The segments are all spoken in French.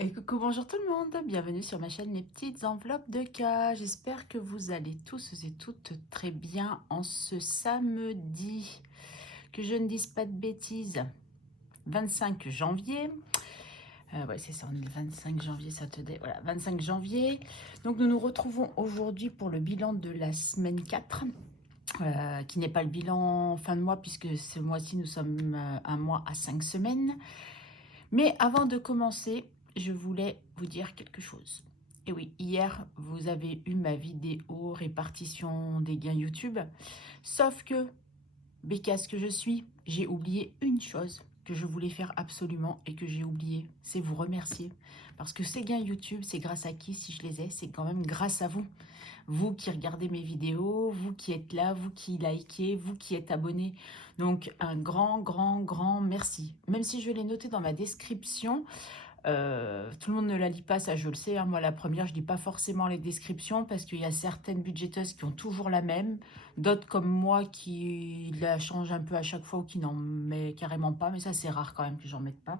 Et coucou, bonjour tout le monde, bienvenue sur ma chaîne Les Petites Enveloppes de K. J'espère que vous allez tous et toutes très bien en ce samedi, que je ne dise pas de bêtises, 25 janvier. Ouais, c'est ça, on est le 25 janvier, Saturday, voilà, 25 janvier. Donc nous nous retrouvons aujourd'hui pour le bilan de la semaine 4, qui n'est pas le bilan fin de mois, puisque ce mois-ci, nous sommes un mois à 5 semaines. Mais avant de commencer, je voulais vous dire quelque chose. Et oui, hier, vous avez eu ma vidéo répartition des gains YouTube. Sauf que, bécasse que je suis, j'ai oublié une chose que je voulais faire absolument et que j'ai oublié. C'est vous remercier. Parce que ces gains YouTube, c'est grâce à qui si je les ai? C'est quand même grâce à vous. Vous qui regardez mes vidéos, vous qui êtes là, vous qui likez, vous qui êtes abonnés. Donc un grand merci. Même si je l'ai noté dans ma description, tout le monde ne la lit pas, ça je le sais. Hein. Moi la première, je lis pas forcément les descriptions parce qu'il y a certaines budgéteuses qui ont toujours la même, d'autres comme moi qui la changent un peu à chaque fois ou qui n'en met carrément pas, mais ça c'est rare quand même que j'en mette pas.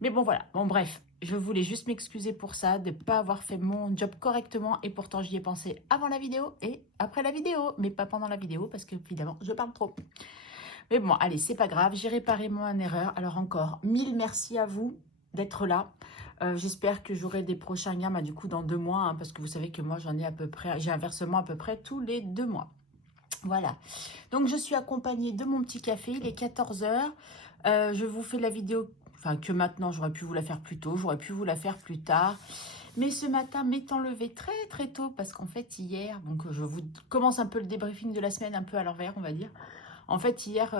Mais bon, voilà. Bon, bref, je voulais juste m'excuser pour ça, de ne pas avoir fait mon job correctement. Et pourtant, j'y ai pensé avant la vidéo et après la vidéo. Mais pas pendant la vidéo parce que, évidemment, je parle trop. Mais bon, allez, c'est pas grave. J'ai réparé mon erreur. Alors encore, mille merci à vous d'être là. J'espère que j'aurai des prochains gains, du coup, dans 2 mois. Hein, parce que vous savez que moi, j'en ai à peu près... J'ai un versement à peu près tous les 2 mois. Voilà. Donc, je suis accompagnée de mon petit café. Il est 14 heures. Je vous fais la vidéo, enfin que maintenant, j'aurais pu vous la faire plus tôt, j'aurais pu vous la faire plus tard. Mais ce matin, m'étant levé très tôt, parce qu'en fait, hier, donc je vous commence un peu le débriefing de la semaine, un peu à l'envers, on va dire. En fait, hier,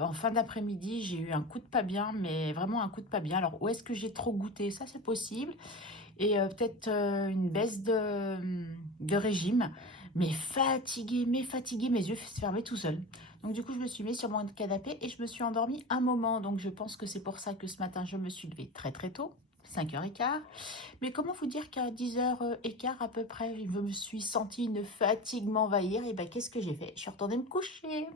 en fin d'après-midi, j'ai eu un coup de pas bien, mais vraiment un coup de pas bien. Alors, où est-ce que j'ai trop goûté? Ça, c'est possible. Et peut-être une baisse de régime. Mais fatiguée, mes yeux se fermaient tout seuls. Donc du coup, je me suis mis sur mon canapé et je me suis endormie un moment. Donc je pense que c'est pour ça que ce matin, je me suis levée très tôt, 5h15. Mais comment vous dire qu'à 10h15 à peu près, je me suis sentie une fatigue m'envahir. Et ben qu'est-ce que j'ai fait? Je suis retournée me coucher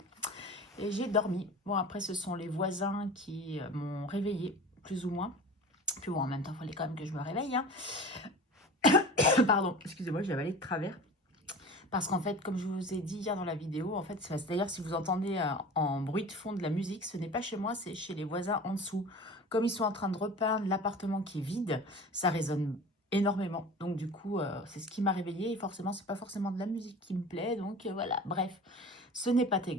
et j'ai dormi. Bon, après, ce sont les voisins qui m'ont réveillée, plus ou moins. Puis bon, en même temps, il fallait quand même que je me réveille. Hein. Pardon, excusez-moi, j'ai avalé de travers. Parce qu'en fait, comme je vous ai dit hier dans la vidéo, en fait, c'est-à-dire si vous entendez en bruit de fond de la musique, ce n'est pas chez moi, c'est chez les voisins en dessous. Comme ils sont en train de repeindre l'appartement qui est vide, ça résonne énormément. Donc du coup, c'est ce qui m'a réveillée et forcément, c'est pas forcément de la musique qui me plaît. Donc voilà, bref, ce n'est pas très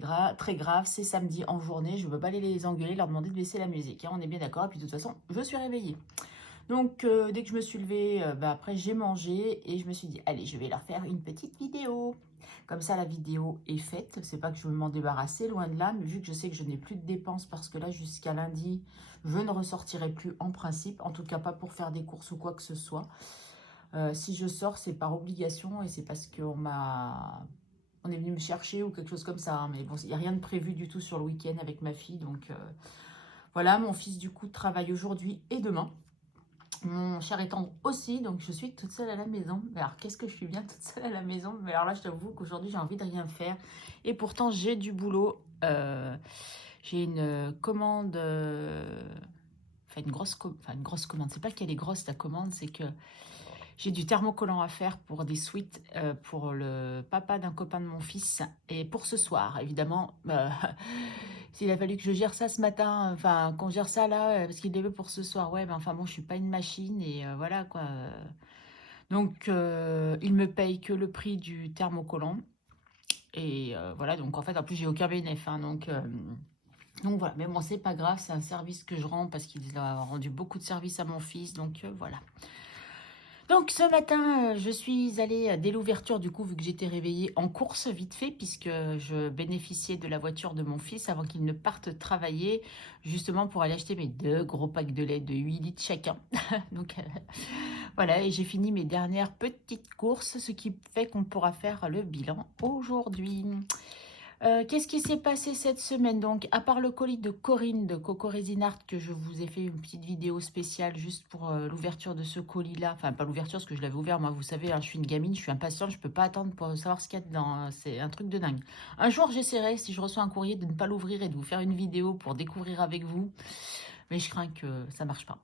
grave, c'est samedi en journée, je ne veux pas aller les engueuler, leur demander de baisser la musique. Hein, on est bien d'accord, et puis de toute façon, je suis réveillée. Donc, dès que je me suis levée, après j'ai mangé et je me suis dit, allez, je vais leur faire une petite vidéo. Comme ça, la vidéo est faite. C'est pas que je veux m'en débarrasser, loin de là, mais vu que je sais que je n'ai plus de dépenses parce que là, jusqu'à lundi, je ne ressortirai plus en principe. En tout cas, pas pour faire des courses ou quoi que ce soit. Si je sors, c'est par obligation et c'est parce on est venu me chercher ou quelque chose comme ça. Hein. Mais bon, il n'y a rien de prévu du tout sur le week-end avec ma fille. Donc, voilà, mon fils, du coup, travaille aujourd'hui et demain. Mon cher est tendre aussi, donc je suis toute seule à la maison. Mais alors, qu'est-ce que je suis bien toute seule à la maison? Mais alors là, je t'avoue qu'aujourd'hui, j'ai envie de rien faire. Et pourtant, j'ai du boulot. J'ai une commande, enfin une grosse commande. C'est pas qu'elle est grosse, ta commande, c'est que j'ai du thermocollant à faire pour des suites pour le papa d'un copain de mon fils. Et pour ce soir, évidemment, s'il a fallu que je gère ça ce matin, enfin, qu'on gère ça là, parce qu'il devait pour ce soir. Ouais, mais enfin bon, je suis pas une machine et voilà quoi. Donc, il me paye que le prix du thermocollant. Et voilà, donc en fait, en plus, j'ai aucun bénéfice. Hein, donc voilà, mais bon, c'est pas grave, c'est un service que je rends parce qu'il a rendu beaucoup de services à mon fils. Donc voilà. Donc ce matin, je suis allée dès l'ouverture du coup, vu que j'étais réveillée en course vite fait, puisque je bénéficiais de la voiture de mon fils avant qu'il ne parte travailler, justement pour aller acheter mes 2 gros packs de lait de 8 litres chacun. Donc voilà, et j'ai fini mes dernières petites courses, ce qui fait qu'on pourra faire le bilan aujourd'hui. Qu'est-ce qui s'est passé cette semaine? Donc, à part le colis de Corinne de Coco Art que je vous ai fait une petite vidéo spéciale juste pour l'ouverture de ce colis-là. Enfin, pas l'ouverture, parce que je l'avais ouvert. Moi, vous savez, hein, je suis une gamine, je suis impatiente, je peux pas attendre pour savoir ce qu'il y a dedans. Hein. C'est un truc de dingue. Un jour, j'essaierai, si je reçois un courrier, de ne pas l'ouvrir et de vous faire une vidéo pour découvrir avec vous. Mais je crains que ça marche pas.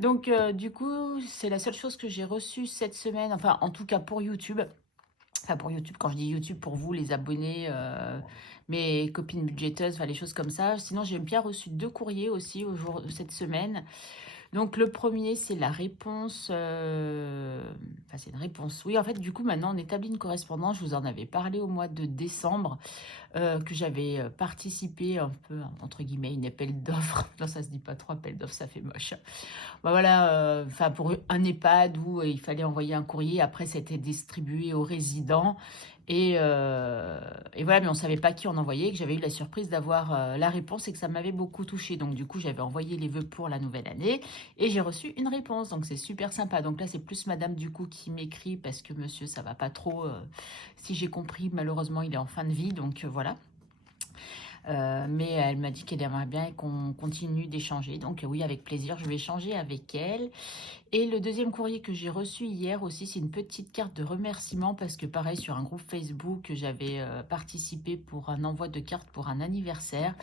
Donc, du coup, c'est la seule chose que j'ai reçue cette semaine, enfin, en tout cas pour YouTube. Enfin, pour YouTube, quand je dis YouTube, pour vous, les abonnés, mes copines budgéteuses, enfin, les choses comme ça. Sinon, j'ai bien reçu 2 courriers aussi cette semaine. Donc, le premier, c'est la réponse. Enfin, c'est une réponse. Oui, en fait, du coup, maintenant, on établit une correspondance. Je vous en avais parlé au mois de décembre, que j'avais participé un peu, entre guillemets, une appel d'offres. Non, ça se dit pas trop, appel d'offres, ça fait moche. Bah voilà, enfin pour un EHPAD où il fallait envoyer un courrier. Après, c'était distribué aux résidents. Et voilà, mais on ne savait pas qui on envoyait. Et que j'avais eu la surprise d'avoir la réponse et que ça m'avait beaucoup touchée. Donc, du coup, j'avais envoyé les vœux pour la nouvelle année et j'ai reçu une réponse. Donc, c'est super sympa. Donc, là, c'est plus madame, du coup, qui m'écrit parce que monsieur, ça va pas trop. Si j'ai compris, malheureusement, il est en fin de vie. Donc, voilà. Mais elle m'a dit qu'elle aimerait bien qu'on continue d'échanger. Donc oui, avec plaisir, je vais échanger avec elle. Et le deuxième courrier que j'ai reçu hier aussi, c'est une petite carte de remerciement parce que pareil, sur un groupe Facebook, j'avais participé pour un envoi de carte pour un anniversaire.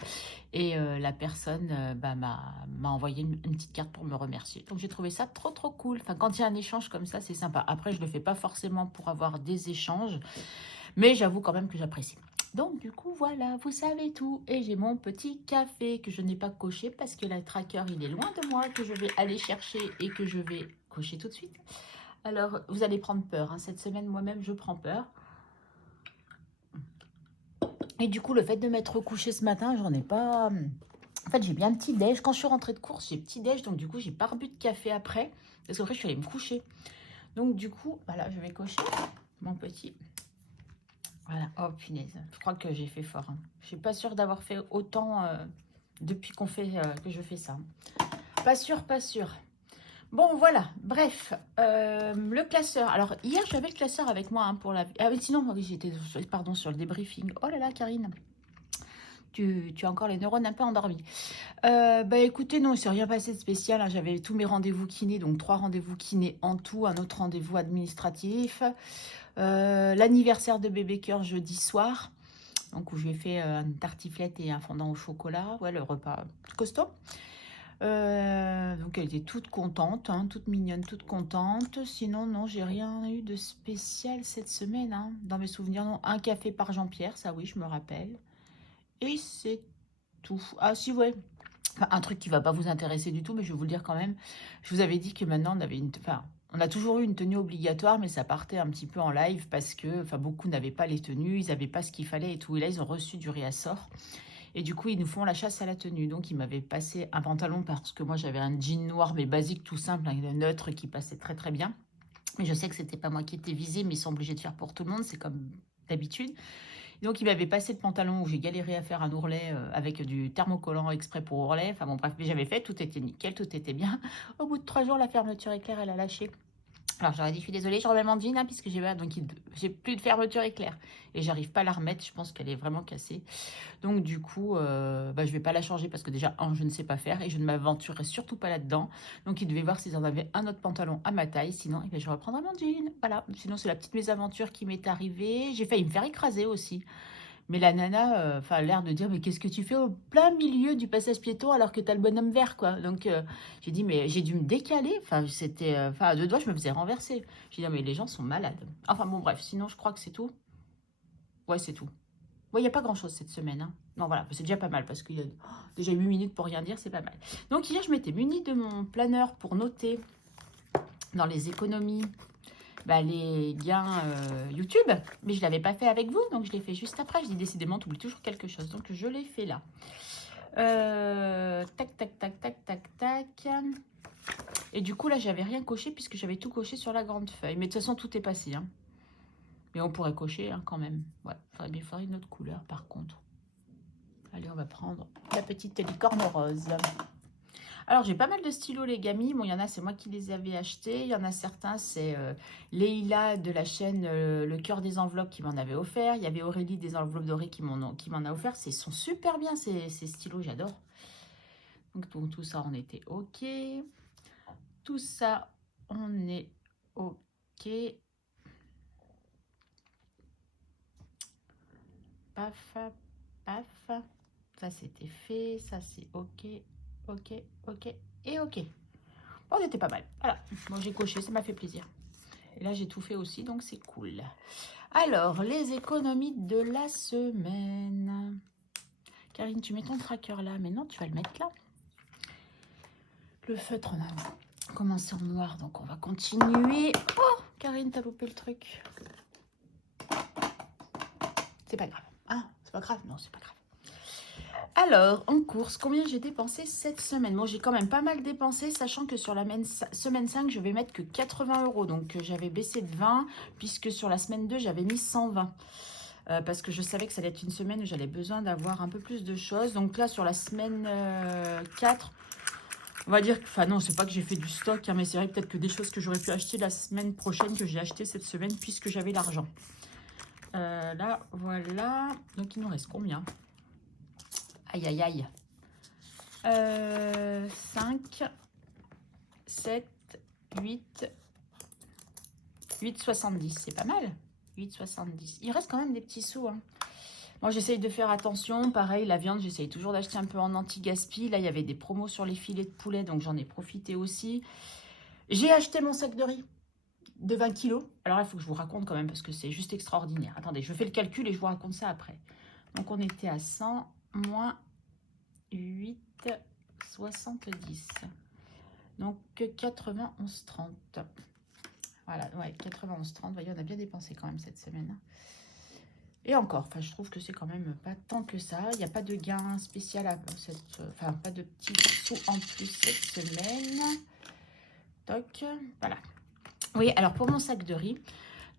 Et la personne m'a envoyé une petite carte pour me remercier. Donc j'ai trouvé ça trop trop cool. Enfin, quand il y a un échange comme ça, c'est sympa. Après, je ne le fais pas forcément pour avoir des échanges. Mais j'avoue quand même que j'apprécie. Donc du coup, voilà, vous savez tout. Et j'ai mon petit café que je n'ai pas coché parce que le tracker, il est loin de moi, que je vais aller chercher et que je vais cocher tout de suite. Alors, vous allez prendre peur. Hein. Cette semaine, moi-même, je prends peur. Et du coup, le fait de m'être couché ce matin, j'en ai pas... En fait, j'ai bien petit déj. Quand je suis rentrée de course, j'ai petit déj. Donc du coup, j'ai pas rebu de café après. Parce qu'après, je suis allée me coucher. Donc du coup, voilà, je vais cocher mon petit... Voilà, oh punaise, je crois que j'ai fait fort. Hein. Je suis pas sûre d'avoir fait autant depuis que je fais ça. Pas sûr, pas sûr. Bon, voilà, bref, le classeur. Alors, hier, j'avais le classeur avec moi hein, pour la... Ah oui, sinon, oui, j'étais, pardon, sur le débriefing. Oh là là, Karine, tu as encore les neurones un peu endormis. Bah écoutez, non, il ne s'est rien passé de spécial. Hein. J'avais tous mes rendez-vous kiné, donc 3 rendez-vous kiné en tout, un autre rendez-vous administratif. L'anniversaire de bébé cœur jeudi soir, donc où je lui ai fait une tartiflette et un fondant au chocolat. Ouais, le repas costaud. Donc elle était toute contente, hein, toute mignonne, toute contente. Sinon, non, j'ai rien eu de spécial cette semaine. Hein. Dans mes souvenirs, non. Un café par Jean-Pierre, ça oui, je me rappelle. Et c'est tout. Ah si, ouais. Enfin, un truc qui va pas vous intéresser du tout, mais je vais vous le dire quand même. Je vous avais dit que maintenant, on avait une... Enfin, on a toujours eu une tenue obligatoire, mais ça partait un petit peu en live parce que enfin, beaucoup n'avaient pas les tenues, ils n'avaient pas ce qu'il fallait et tout. Et là, ils ont reçu du réassort. Et du coup, ils nous font la chasse à la tenue. Donc, ils m'avaient passé un pantalon parce que moi, j'avais un jean noir, mais basique, tout simple, un neutre qui passait très, très bien. Mais je sais que c'était pas moi qui étais visée, mais ils sont obligés de faire pour tout le monde. C'est comme d'habitude. Donc, il m'avait passé le pantalon où j'ai galéré à faire un ourlet avec du thermocollant exprès pour ourlet. Enfin bon, bref, mais j'avais fait, tout était nickel, tout était bien. Au bout de 3 jours, la fermeture éclair, elle a lâché. Alors j'aurais dit, je suis désolée, je remets mon jean hein, puisque j'ai plus de fermeture éclair. Et j'arrive pas à la remettre, je pense qu'elle est vraiment cassée. Donc du coup, je vais pas la changer parce que déjà, je ne sais pas faire et je ne m'aventurerai surtout pas là-dedans. Donc ils devaient voir s'ils en avaient un autre pantalon à ma taille, sinon je reprendrai mon jean. Voilà, sinon c'est la petite mésaventure qui m'est arrivée. J'ai failli me faire écraser aussi. Mais la nana, a l'air de dire, mais qu'est-ce que tu fais au plein milieu du passage piéton alors que t'as le bonhomme vert, quoi. Donc, j'ai dit, mais j'ai dû me décaler. Enfin, c'était, à deux doigts, je me faisais renverser. J'ai dit, non, mais les gens sont malades. Enfin, bon, bref, sinon, je crois que c'est tout. Ouais, c'est tout. Ouais, il n'y a pas grand-chose cette semaine. Hein. Non, voilà, c'est déjà pas mal parce qu'il y a déjà 8 minutes pour rien dire, c'est pas mal. Donc, hier, je m'étais munie de mon planeur pour noter dans les économies les gains YouTube, mais je ne l'avais pas fait avec vous, donc je l'ai fait juste après. Je dis décidément, tu oublies toujours quelque chose, donc je l'ai fait là. Tac, tac, tac, tac, tac, tac. Et du coup, là, j'avais rien coché puisque j'avais tout coché sur la grande feuille. Mais de toute façon, tout est passé. Hein. Mais on pourrait cocher hein, quand même. Ouais, il faudrait une autre couleur par contre. Allez, on va prendre la petite licorne rose. Alors, j'ai pas mal de stylos, les gamis. Bon, il y en a, c'est moi qui les avais achetés. Il y en a certains, c'est Leïla de la chaîne Le Cœur des Enveloppes qui m'en avait offert. Il y avait Aurélie des Enveloppes Dorées qui m'en a offert. Ils sont super bien, ces stylos, j'adore. Donc, tout ça, on était OK. Tout ça, on est OK. Paf, paf. Ça, c'était fait. Ça, c'est OK, OK, OK et OK. Oh, c'était pas mal. Voilà, moi j'ai coché, ça m'a fait plaisir. Et là, j'ai tout fait aussi, donc c'est cool. Alors, les économies de la semaine. Karine, tu mets ton tracker là, mais non, tu vas le mettre là. Le feutre, on a commencé en noir, donc on va continuer. Oh, Karine, t'as loupé le truc. C'est pas grave. Ah, c'est pas grave? Non, c'est pas grave. Alors, en course, combien j'ai dépensé cette semaine? Bon, j'ai quand même pas mal dépensé, sachant que sur la semaine 5, je vais mettre que 80 €. Donc, j'avais baissé de 20, puisque sur la semaine 2, j'avais mis 120. Parce que je savais que ça allait être une semaine où j'allais besoin d'avoir un peu plus de choses. Donc là, sur la semaine 4, on va dire que... Enfin non, c'est pas que j'ai fait du stock, hein, mais c'est vrai peut-être que des choses que j'aurais pu acheter la semaine prochaine, que j'ai acheté cette semaine, puisque j'avais l'argent. Là, voilà. Donc, il nous reste combien? Aïe, aïe, aïe. 5, 7, 8, 8,70. C'est pas mal. 8,70. Il reste quand même des petits sous, hein. Moi, j'essaye de faire attention. Pareil, la viande, j'essaye toujours d'acheter un peu en anti-gaspi. Là, il y avait des promos sur les filets de poulet, donc j'en ai profité aussi. J'ai acheté mon sac de riz de 20 kilos. Alors là, il faut que je vous raconte quand même, parce que c'est juste extraordinaire. Attendez, je fais le calcul et je vous raconte ça après. Donc, on était à 100 moins 8,70. Donc, 91,30. Voilà, ouais, 91,30. Vous voyez, on a bien dépensé quand même cette semaine. Et encore, enfin, je trouve que c'est quand même pas tant que ça. Il n'y a pas de gain spécial à cette... Enfin, pas de petits sous en plus cette semaine. Toc, voilà. Oui, alors pour mon sac de riz,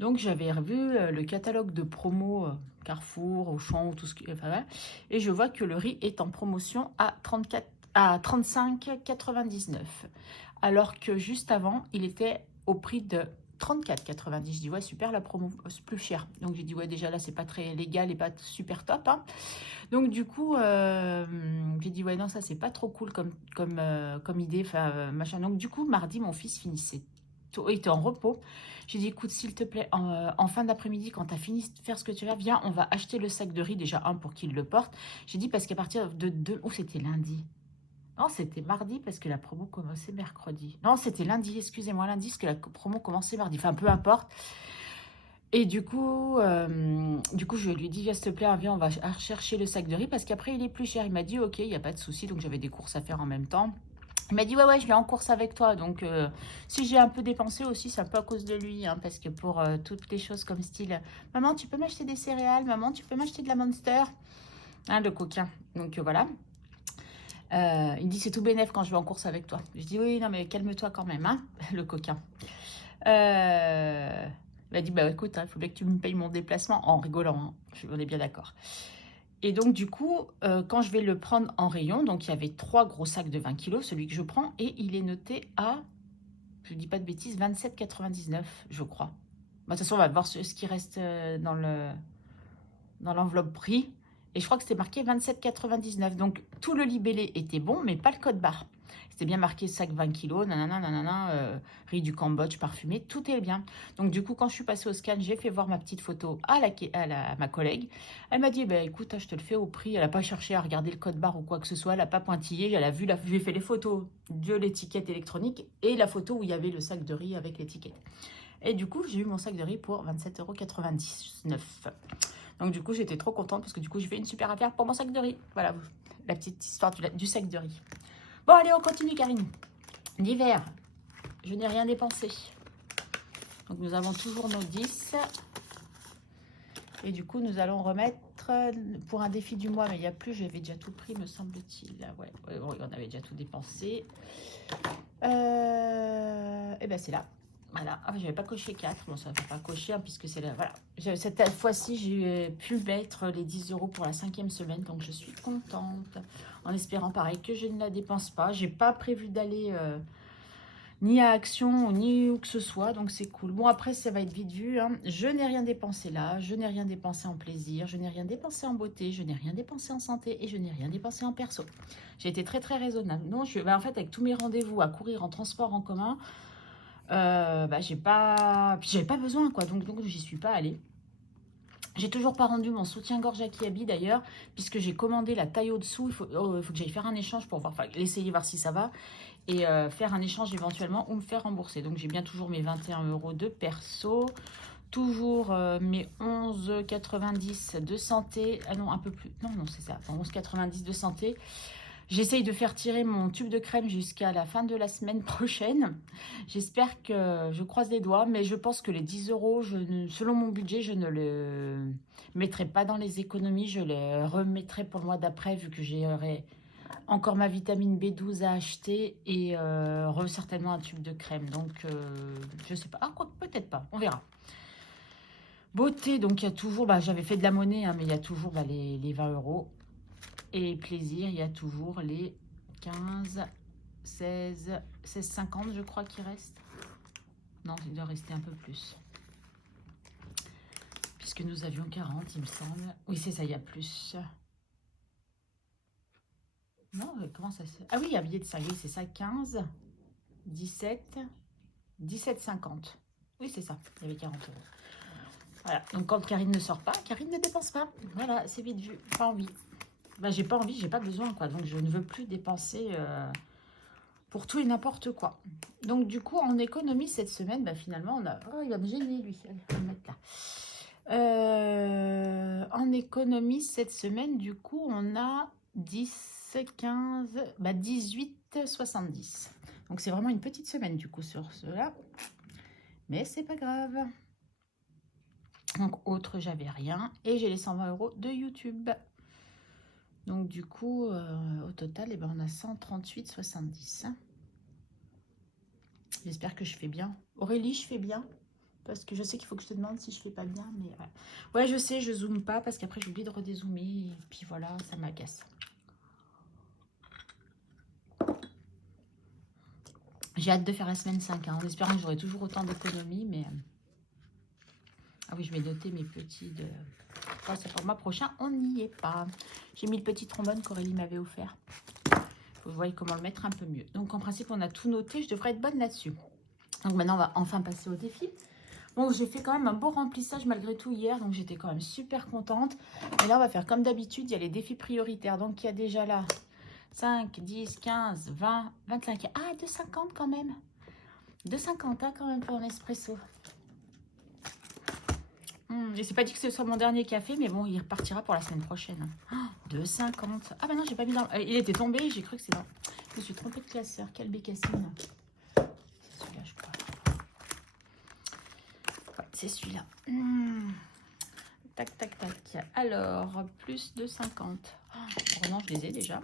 donc j'avais revu le catalogue de promo Carrefour, Auchan, tout ce qui... Enfin, ouais, et je vois que le riz est en promotion à 35,99. Alors que juste avant, il était au prix de 34,90. Je dis, ouais, super, la promo, c'est plus cher. Donc, j'ai dit, ouais, déjà là, c'est pas très légal et pas super top, hein. Donc, du coup, j'ai dit, ouais, non, ça, c'est pas trop cool comme idée, enfin, machin. Donc, du coup, mardi, mon fils finissait tôt, il était en repos. J'ai dit, écoute, s'il te plaît, en fin d'après-midi, quand tu as fini de faire ce que tu veux, viens, on va acheter le sac de riz, déjà, un, pour qu'il le porte. J'ai dit, parce qu'à partir de 2... Oh, c'était lundi. Non, c'était mardi parce que la promo commençait mercredi. Non, c'était lundi, excusez-moi, lundi, parce que la promo commençait mardi. Enfin, peu importe. Et du coup, je lui ai dit, viens, s'il te plaît, viens, on va rechercher le sac de riz parce qu'après, il est plus cher. Il m'a dit, ok, il n'y a pas de souci. Donc, j'avais des courses à faire en même temps. Il m'a dit, ouais, je viens en course avec toi. Donc, si j'ai un peu dépensé aussi, c'est un peu à cause de lui. Hein, parce que pour toutes les choses comme style, maman, tu peux m'acheter des céréales? Maman, tu peux m'acheter de la Monster? Hein, le coquin. Donc, voilà. Il me dit, c'est tout bénef quand je vais en course avec toi. Je dis, oui, non, mais calme-toi quand même, hein, le coquin. Il m'a dit, bah écoute, il faut bien que tu me payes mon déplacement, en rigolant, hein, on est bien d'accord. Et donc, du coup, quand je vais le prendre en rayon, donc il y avait 3 gros sacs de 20 kilos, celui que je prends, et il est noté à, je ne dis pas de bêtises, 27,99, je crois. Bah, de toute façon, on va voir ce qui reste dans l'enveloppe prix. Et je crois que c'était marqué 27,99. Donc, tout le libellé était bon, mais pas le code barre. C'était bien marqué sac 20 kilos, nanana, nanana, riz du Cambodge parfumé, tout est bien. Donc, du coup, quand je suis passée au scan, j'ai fait voir ma petite photo à ma collègue. Elle m'a dit, bah, écoute, je te le fais au prix. Elle n'a pas cherché à regarder le code barre ou quoi que ce soit. Elle n'a pas pointillé. Elle a vu, j'ai fait les photos de l'étiquette électronique et la photo où il y avait le sac de riz avec l'étiquette. Et du coup, j'ai eu mon sac de riz pour 27,99 €. Donc, du coup, j'étais trop contente parce que du coup, j'ai fait une super affaire pour mon sac de riz. Voilà, la petite histoire du sac de riz. Bon, allez, on continue, Karine. L'hiver, je n'ai rien dépensé. Donc, nous avons toujours nos 10. Et du coup, nous allons remettre pour un défi du mois. Mais il n'y a plus, j'avais déjà tout pris, me semble-t-il. Ouais, on avait déjà tout dépensé. Et ben, c'est là. Voilà, je n'avais pas coché 4, bon ça ne va pas cocher hein, puisque c'est là, voilà. Cette fois-ci, j'ai pu mettre les 10 € pour la 5e semaine, donc je suis contente. En espérant pareil que je ne la dépense pas. J'ai pas prévu d'aller ni à Action, ni où que ce soit, donc c'est cool. Bon, après, ça va être vite vu, hein. Je n'ai rien dépensé là, je n'ai rien dépensé en plaisir, je n'ai rien dépensé en beauté, je n'ai rien dépensé en santé et je n'ai rien dépensé en perso. J'ai été très, très raisonnable. Non, en fait, avec tous mes rendez-vous à courir en transport en commun, j'avais pas besoin quoi, donc j'y suis pas allée. J'ai toujours pas rendu mon soutien-gorge à Kiabi d'ailleurs, puisque j'ai commandé la taille au-dessous. Il faut que j'aille faire un échange pour voir, l'essayer, voir si ça va. et faire un échange éventuellement ou me faire rembourser. Donc j'ai bien toujours mes 21 € de perso, toujours mes 11,90 € de santé. Ah non, un peu plus. Non, non, c'est ça. Enfin, 11,90 € de santé. J'essaye de faire tirer mon tube de crème jusqu'à la fin de la semaine prochaine. J'espère que je croise les doigts, mais je pense que les 10 €, selon mon budget, je ne les mettrai pas dans les économies. Je les remettrai pour le mois d'après, vu que j'aurai encore ma vitamine B12 à acheter et certainement un tube de crème. Donc, je sais pas. Ah, quoi, peut-être pas. On verra. Beauté, donc il y a toujours, j'avais fait de la monnaie, hein, mais il y a toujours les 20 €. Et plaisir, il y a toujours les 15, 16, 16,50 je crois qu'il reste. Non, il doit rester un peu plus. Puisque nous avions 40, il me semble. Oui, c'est ça, il y a plus. Non, comment ça se... Ah oui, il y a billet de 5, oui, c'est ça, 15, 17, 17,50. Oui, c'est ça, il y avait 40 €. Voilà, donc quand Karine ne sort pas, Karine ne dépense pas. Voilà, c'est vite vu, pas envie. J'ai pas envie, j'ai pas besoin, quoi. Donc je ne veux plus dépenser pour tout et n'importe quoi. Donc du coup, en économie cette semaine, finalement, on a... Oh, il va me gêner, lui. Allez, on va le mettre là. En économie cette semaine, du coup, on a 10, 15, 18,70. Donc c'est vraiment une petite semaine, du coup, sur cela. Mais c'est pas grave. Donc autre, j'avais rien. Et j'ai les 120 € de YouTube. Donc du coup, au total, on a 138,70. J'espère que je fais bien. Aurélie, je fais bien. Parce que je sais qu'il faut que je te demande si je fais pas bien. Mais ouais, je sais, je zoome pas parce qu'après j'oublie de redézoomer. Et puis voilà, ça m'agace. J'ai hâte de faire la semaine 5, hein, en espérant que j'aurai toujours autant d'économies. Mais ah oui, je vais noter mes petits de... Oh, c'est pour le mois prochain, on n'y est pas. J'ai mis le petit trombone qu'Aurélie m'avait offert. Vous voyez comment le mettre un peu mieux. Donc en principe, on a tout noté. Je devrais être bonne là-dessus. Donc maintenant, on va enfin passer au défi. Bon, j'ai fait quand même un beau remplissage malgré tout hier. Donc j'étais quand même super contente. Et là, on va faire comme d'habitude. Il y a les défis prioritaires. Donc il y a déjà là 5, 10, 15, 20, 25. Ah, 2,50 quand même. 2,50 hein, quand même pour un espresso. Je sais pas dit que ce soit mon dernier café, mais bon, il repartira pour la semaine prochaine. Oh, 2,50. Ah bah non, j'ai pas mis dans... Il était tombé, j'ai cru que c'est dans... Je me suis trompée de classeur. Quelle bécassine. C'est celui-là, je crois. Ouais, c'est celui-là. Tac, tac, tac. Alors, plus de 50. Oh, vraiment, je les ai déjà.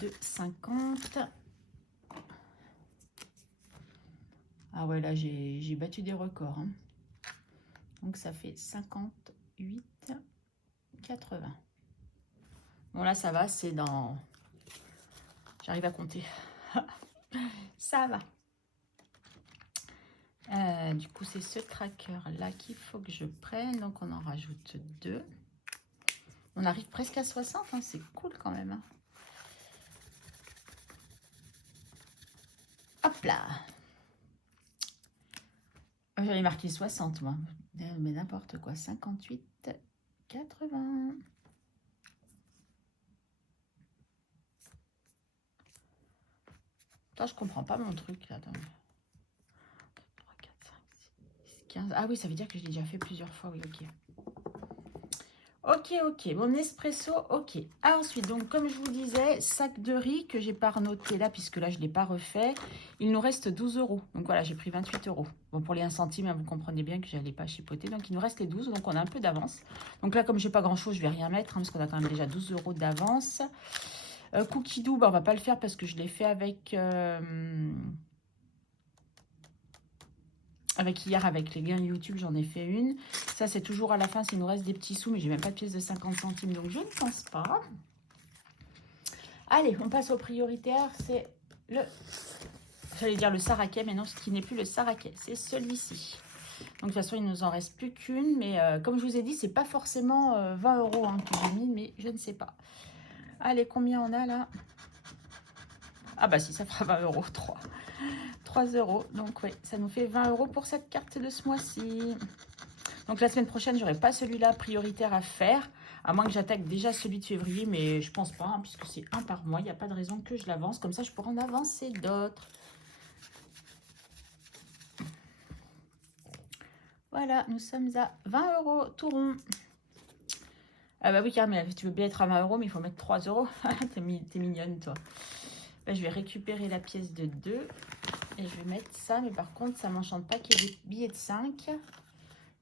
De 50. Ah ouais, là, j'ai battu des records. Hein. Donc, ça fait 58, 80. Bon, là, ça va, c'est dans... J'arrive à compter. Ça va. Du coup, c'est ce tracker-là qu'il faut que je prenne. Donc, on en rajoute 2. On arrive presque à 60. Hein, c'est cool quand même. Hein. Hop là. J'avais marqué 60, moi. Mais n'importe quoi. 58, 80. Attends, je comprends pas mon truc, là. Attends. 3, 4, 5, 6, 15. Ah oui, ça veut dire que je l'ai déjà fait plusieurs fois. Oui, ok. Ok. Mon espresso, ok. Ah, ensuite, donc, comme je vous disais, sac de riz que j'ai pas renoté là, puisque là, je ne l'ai pas refait. Il nous reste 12 €. Donc, voilà, j'ai pris 28 €. Bon, pour les 1 centime, hein, vous comprenez bien que je n'allais pas chipoter. Donc, il nous reste les 12. Donc, on a un peu d'avance. Donc, là, comme j'ai pas grand-chose, je vais rien mettre, hein, parce qu'on a quand même déjà 12 € d'avance. Cookie doux, on va pas le faire parce que je l'ai fait avec... hier, avec les gains YouTube, j'en ai fait une. Ça, c'est toujours à la fin, s'il nous reste des petits sous, mais j'ai même pas de pièce de 50 centimes, donc je ne pense pas. Allez, on passe au prioritaire, c'est le... J'allais dire le Saraké, mais non, ce qui n'est plus le Saraké, c'est celui-ci. Donc, de toute façon, il ne nous en reste plus qu'une, mais comme je vous ai dit, c'est pas forcément 20 € hein, que j'ai mis, mais je ne sais pas. Allez, combien on a là? Ah bah si, ça fera 20 €, 3 €. Donc oui, ça nous fait 20 € pour cette carte de ce mois-ci. Donc la semaine prochaine, j'aurai pas celui-là prioritaire à faire. À moins que j'attaque déjà celui de février, mais je pense pas, hein, puisque c'est un par mois. Il n'y a pas de raison que je l'avance. Comme ça, je pourrais en avancer d'autres. Voilà, nous sommes à 20 euros, tout rond. Ah bah oui, Carmel, tu veux bien être à 20 euros, mais il faut mettre 3 euros. T'es mignonne, toi. Bah, je vais récupérer la pièce de 2 et je vais mettre ça. Mais par contre, ça ne m'enchante pas qu'il y ait des billets de 5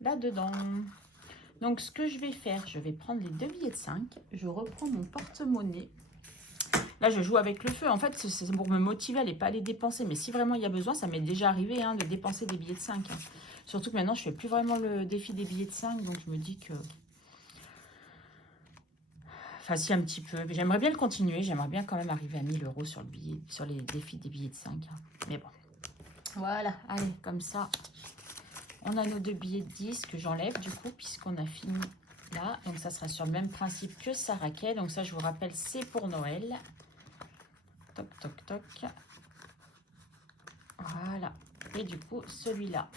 là-dedans. Donc, ce que je vais faire, je vais prendre les 2 billets de 5. Je reprends mon porte-monnaie. Là, je joue avec le feu. En fait, c'est pour me motiver à ne pas les dépenser. Mais si vraiment il y a besoin, ça m'est déjà arrivé hein, de dépenser des billets de 5. Hein. Surtout que maintenant, je ne fais plus vraiment le défi des billets de 5. Donc, je me dis que... Enfin, si, un petit peu. J'aimerais bien le continuer. J'aimerais bien quand même arriver à 1000 euros sur, sur les défis des billets de 5. Hein. Mais bon. Voilà. Allez, comme ça. On a nos 2 billets de 10 que j'enlève du coup, puisqu'on a fini là. Donc, ça sera sur le même principe que Saraké. Donc, ça, je vous rappelle, c'est pour Noël. Toc, toc, toc. Voilà. Et du coup, celui-là,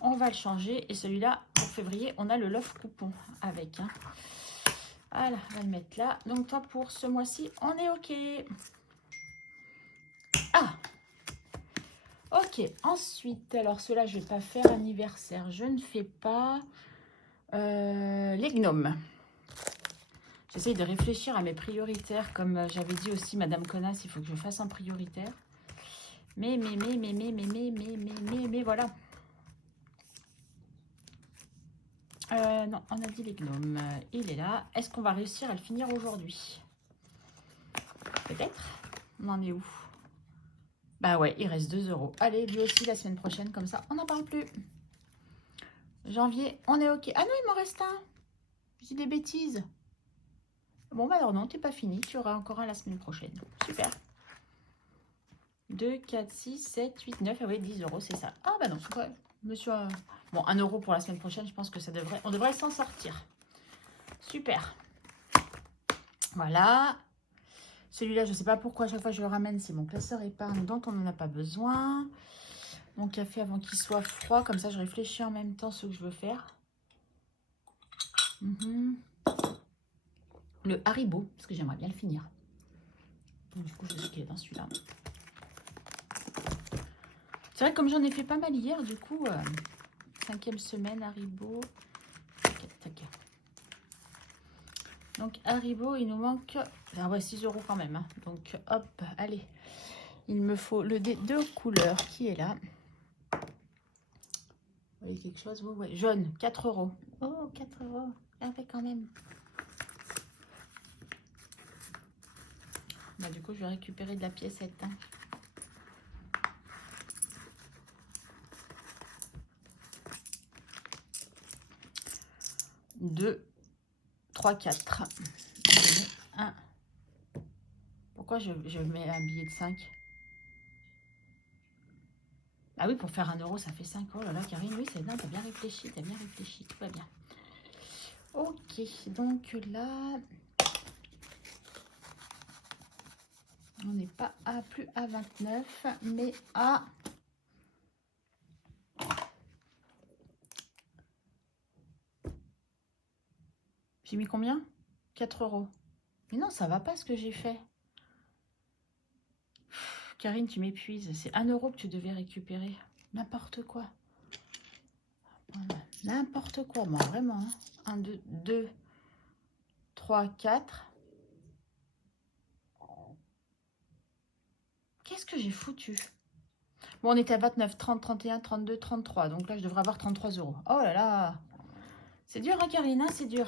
on va le changer. Et celui-là, pour février, on a le Love Coupon avec. Hein. Voilà, on va le mettre là. Donc, toi, pour ce mois-ci, on est OK. Ah! OK. Ensuite, alors, ceux-là, je ne vais pas faire anniversaire. Je ne fais pas les gnomes. J'essaye de réfléchir à mes prioritaires. Comme j'avais dit aussi, Madame Connasse, il faut que je fasse en prioritaire. Mais, voilà. Non, on a dit les gnomes. Il est là. Est-ce qu'on va réussir à le finir aujourd'hui? Peut-être. On en est où? Bah ouais, il reste 2 euros. Allez, lui aussi la semaine prochaine, comme ça, on n'en parle plus. Janvier, on est OK. Ah non, il m'en reste un. Je dis des bêtises. Bon, bah alors non, t'es pas fini. Tu auras encore un la semaine prochaine. Super. 2, 4, 6, 7, 8, 9. Ah oui, 10 euros, c'est ça. Ah bah non, ouais, monsieur... Bon, 1 euro pour la semaine prochaine, je pense que ça devrait... On devrait s'en sortir. Super. Voilà. Celui-là, je ne sais pas pourquoi à chaque fois je le ramène. C'est mon classeur épargne dont on n'en a pas besoin. Mon café avant qu'il soit froid. Comme ça, je réfléchis en même temps ce que je veux faire. Le Haribo, parce que j'aimerais bien le finir. Donc, du coup, je sais qu'il est dans celui-là. C'est vrai que comme j'en ai fait pas mal hier, du coup, 5e semaine, Haribo. Tac. Donc, Haribo, il nous manque... Ah ouais, 6 euros quand même. Hein. Donc, hop, allez. Il me faut le dé de couleur qui est là. Vous voyez quelque chose, vous? Ouais. Jaune, 4 euros. Oh, 4 euros. Ah ouais, quand même. Bah, du coup, je vais récupérer de la piécette. Hein. Deux, 3, 4. 1. Pourquoi je mets un billet de 5? Ah oui, pour faire 1 euro, ça fait 5. Oh là là, Karine, oui, c'est bien, t'as bien réfléchi, tout va bien. Ok, donc là, on n'est pas à plus à 29, mais à... J'ai mis combien? 4 euros. Mais non, ça va pas ce que j'ai fait. Karine, tu m'épuises. C'est 1 euro que tu devais récupérer. N'importe quoi. Voilà. N'importe quoi, moi, vraiment. 1, 2, 2, 3, 4. Qu'est-ce que j'ai foutu? Bon, on était à 29, 30, 31, 32, 33. Donc là, je devrais avoir 33 euros. Oh là là. C'est dur, hein, Karine, hein, c'est dur.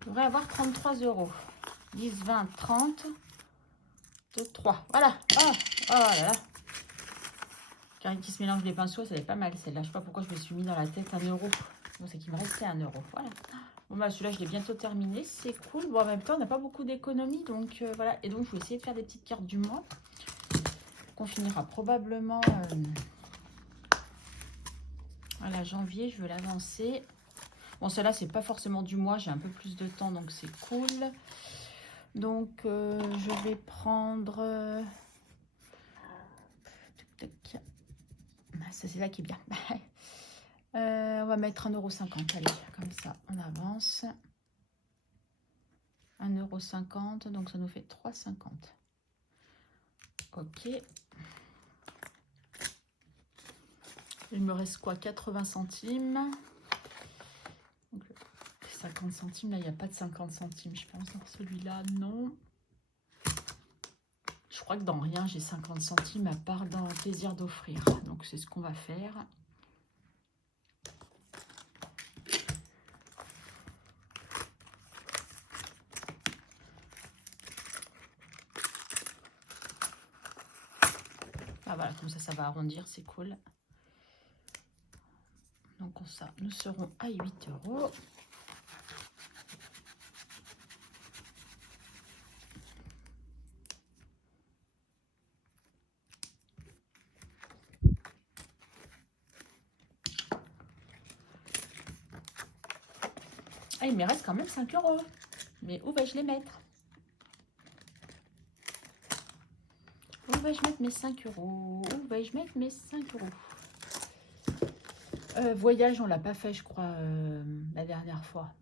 Je devrais avoir 33 euros. 10, 20, 30, 2, 3. Voilà. Oh là là. Karine qui se mélange les pinceaux, ça va être pas mal celle-là. Je sais pas pourquoi je me suis mis dans la tête 1 euro. Bon, c'est qu'il me restait 1 euro. Voilà. Bon, bah celui-là, je l'ai bientôt terminé. C'est cool. Bon, en même temps, on n'a pas beaucoup d'économies. Donc, voilà. Et donc, je vais essayer de faire des petites cartes du mois. Qu'on finira probablement... Voilà, janvier, je veux l'avancer. Bon, celle-là, c'est pas forcément du mois. J'ai un peu plus de temps, donc c'est cool. Donc, je vais prendre... Ça, c'est là qui est bien. On va mettre 1,50 €. Allez, comme ça, on avance. 1,50 €, donc ça nous fait 3,50 €. Ok. Il me reste quoi? 80 centimes. Donc, 50 centimes, là, il n'y a pas de 50 centimes, je pense. Dans celui-là, non. Je crois que dans rien, j'ai 50 centimes, à part dans le plaisir d'offrir. Donc, c'est ce qu'on va faire. Ah, voilà, comme ça va arrondir, c'est cool. Donc, ça, nous serons à 8 €. Ah, il me reste quand même 5 €. Mais où vais-je les mettre? Où vais-je mettre mes 5 €? Où vais-je mettre mes 5 €? Voyage, on l'a pas fait, je crois, la dernière fois.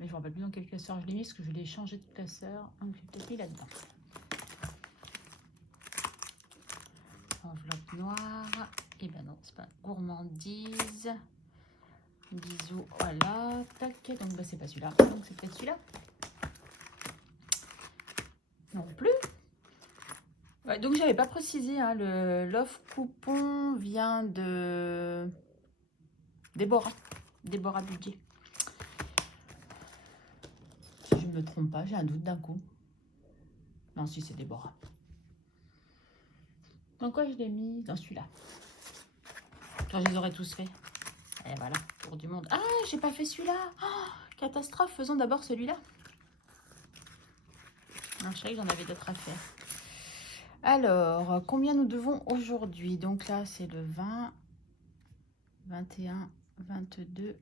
Mais je ne me rappelle plus dans quel classeur je l'ai mis, parce que je l'ai changé de classeur. Donc, j'ai peut-être mis là-dedans. Enveloppe noire. Et ben non, c'est pas gourmandise. Bisous, voilà. Tac. Donc, bah, c'est pas celui-là. Donc, c'est peut-être celui-là. Non plus. Ouais, donc, j'avais pas précisé. Hein, l'offre coupon vient de Déborah. Déborah Budget. Si je ne me trompe pas, j'ai un doute d'un coup. Non, si, c'est Déborah. Dans quoi je l'ai mis? Dans celui-là. Quand je les aurais tous faits. Et voilà, tour du monde. Ah, j'ai pas fait celui-là. Oh, catastrophe, faisons d'abord celui-là. Je savais que j'en avais d'autres à faire. Alors, combien nous devons aujourd'hui? Donc là, c'est le 20, 21, 22.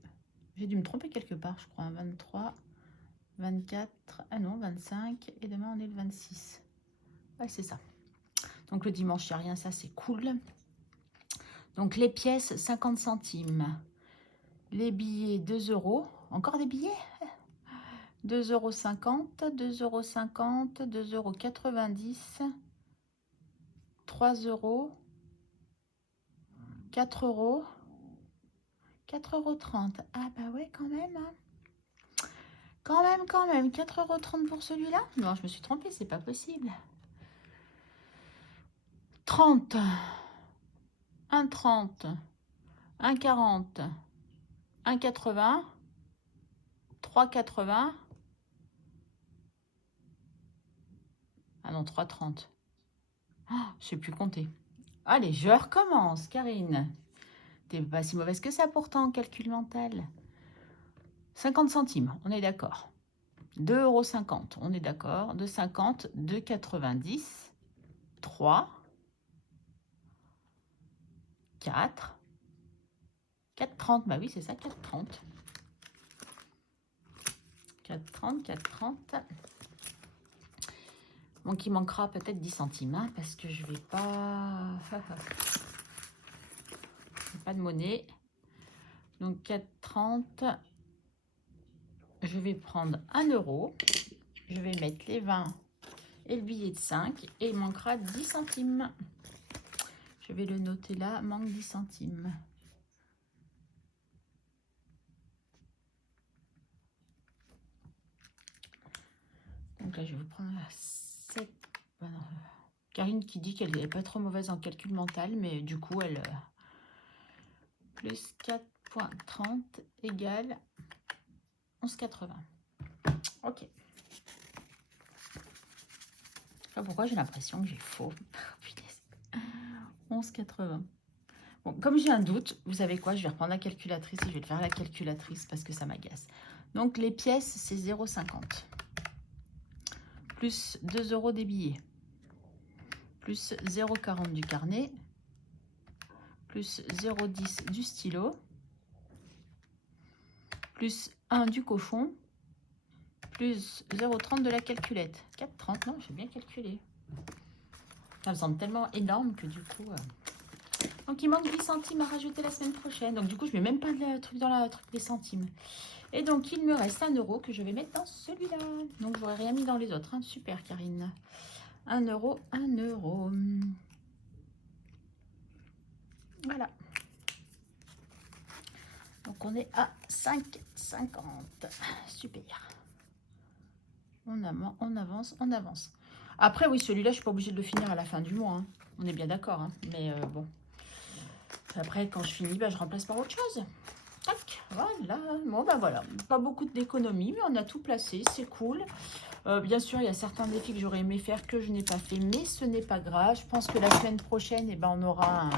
J'ai dû me tromper quelque part, je crois. 23, 24, ah non, 25. Et demain, on est le 26. Ouais, c'est ça. Donc le dimanche, il n'y a rien, ça c'est cool. Donc les pièces, 50 centimes. Les billets, 2 €. Encore des billets? 2,50 €, 2,50 €, 2,90 €, 3 €, 4 €, 4,30 €. Ah bah ouais, quand même. Hein. Quand même. 4,30 € pour celui-là? Non, je me suis trompée, c'est pas possible. 30, 1,30, 1,40, 1,80, 3,80. Ah non, 3,30. Oh, je sais plus compter. Allez, je recommence, Karine. T'es pas si mauvaise que ça pourtant en calcul mental. 50 centimes, on est d'accord. 2,50 €, on est d'accord. 2,50, 2,90, 3, 4, 4,30. Bah oui, c'est ça, 4,30. 4,30, 4,30. Donc, il manquera peut-être 10 centimes, hein, parce que je vais pas... pas de monnaie. Donc, 4,30. Je vais prendre 1 €. Je vais mettre les 20 et le billet de 5. Et il manquera 10 centimes. Je vais le noter là. Manque 10 centimes. Donc là, je vais vous prendre 7. Voilà. Karine qui dit qu'elle n'est pas trop mauvaise en calcul mental, mais du coup, elle... plus 4,30 égale 11,80. Ok. Pourquoi j'ai l'impression que j'ai faux? 11,80. Bon, comme j'ai un doute, vous savez quoi? Je vais reprendre la calculatrice et je vais le faire à la calculatrice parce que ça m'agace. Donc, les pièces, c'est 0,50. Plus 2 € des billets. Plus 0,40 du carnet. Plus 0,10 du stylo. Plus 1 du cochon. Plus 0,30 de la calculette. 4,30, non, j'ai bien calculé. Ça me semble tellement énorme que du coup... Donc, il manque 10 centimes à rajouter la semaine prochaine. Donc, du coup, je mets même pas de truc dans la truc des centimes. Et donc, il me reste 1 euro que je vais mettre dans celui-là. Donc, j'aurais rien mis dans les autres. Hein. Super, Karine. 1 euro, 1 euro. Voilà. Donc, on est à 5,50. Super. On avance, on avance. Après, oui, celui-là, je suis pas obligée de le finir à la fin du mois. Hein. On est bien d'accord. Hein. Mais bon. Après, quand je finis, bah, je remplace par autre chose. Tac, voilà. Bon, ben voilà. Pas beaucoup d'économies, mais on a tout placé. C'est cool. Bien sûr, il y a certains défis que j'aurais aimé faire que je n'ai pas fait, mais ce n'est pas grave. Je pense que la semaine prochaine, eh ben, on aura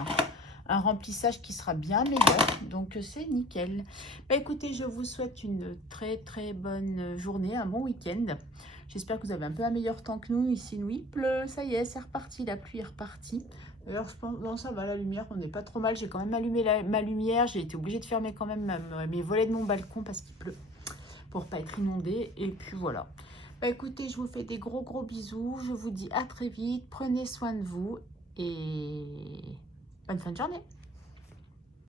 un remplissage qui sera bien meilleur. Donc, c'est nickel. Bah, écoutez, je vous souhaite une très, très bonne journée, un bon week-end. J'espère que vous avez un peu un meilleur temps que nous. Ici, nous, il pleut. Ça y est, c'est reparti. La pluie est repartie. D'ailleurs, je pense, non, ça va, la lumière, on n'est pas trop mal. J'ai quand même allumé ma lumière. J'ai été obligée de fermer quand même mes volets de mon balcon parce qu'il pleut pour pas être inondée. Et puis voilà. Bah, écoutez, je vous fais des gros bisous. Je vous dis à très vite. Prenez soin de vous et bonne fin de journée.